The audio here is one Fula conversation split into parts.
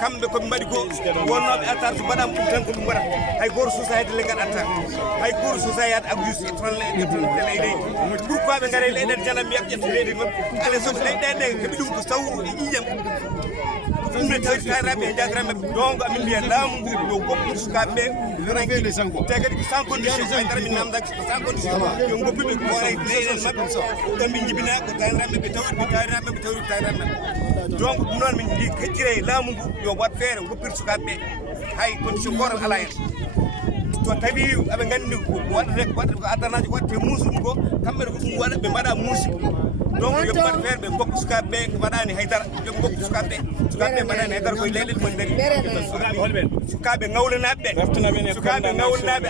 kamɓe koɓe mbaɗi ko wonnoɓe attar so mbaɗama ɗum tan ko ɗum waɗata hay goto société le gaɗa attar hay goto société ak jus e ton leyɗeji pourquoi ɓe gaare leyɗele jalam mbiyaɓe ƴetta leydi mabɓe alay soto leyɗele ɗe heeɓi ɗum ko sawru e ƴiƴam ɗum ne tawi tawiraɓe e jadiraɓeɓe donc amin mbiya laamu ngu yo goppude sukaɓeɓe te kadi ko sans condition haydara min namdaki ko sans condition yo goppuɓe koore leyɗele mabɓe ɗon ɓe jibina ko tawiraɓeɓe tawiraɓeɓe tawiraɓeɓe donc ɗum noon min mbi keccire laamu ngu yo wat feere goppir sukaɓeɓe hay condition gotal ala hen to tawi aɓe gandi ko waɗata ko addanaji waɗete muusuɗum ko kamɓe ko ɗum waɗa ɓe mbaɗa muusi donc yo mbaɗ feere ɓe goppa sukaɓeɓe ko waɗani haydara yo goppa sukaɓeɓe mbaɗani haydara koye leyɗele mon dari sukaɓe ngawlanaɓeɓe sukaɓe ngawlanaɓe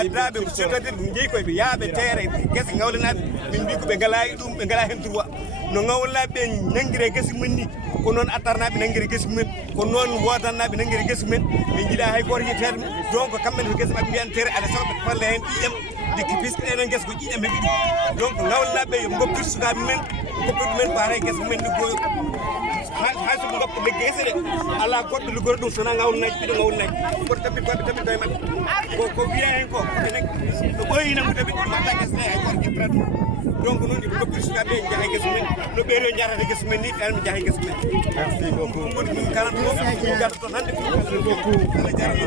addaɓe sotade ɗum jeeyi koye ɓe yaaɓe teere guese ngawlanaɓe min mbi ko ɓe ngalayi ɗum ɓe ngala hen droit no ngawlanaɓe nanguire guese mumen ni ko noon attarnaɓe nanguire guese mumen ko noon wodannaɓe nanguire guese mumen ɓe jiiɗa hay goto yetede donc kamɓene ko guese mabɓe mbiyan teere ala sago ɓe palle hen ƴiƴam dikki puisque ɗeɗon guese ko ƴiƴam heeɓi ɗum donc ngawlanaɓe yo goppir sukaɓe mumen goppir ɗumen paara guese mumen liggoyo hay soɓe goppa legge guese ɗe ala goɗɗo liggoro ɗum sona ngawlanaji ɓiɗo ngawlanaji koto tabbit koɓe tabbito e mabɓe ko wiya hen ko no ɓoyinamo tabi mbatta guese ɗe hay goto ƴettata ɗum donc noon yoɓe goppir sukaɓe jaaha guese mumen no ɓeeɗo jarata guese mumen ni ɗan mi jaaha guese mumen merci beaucoup ɗum woni ɗum kalan ɗum gadda toon hannde merci beaucoup Allah jarama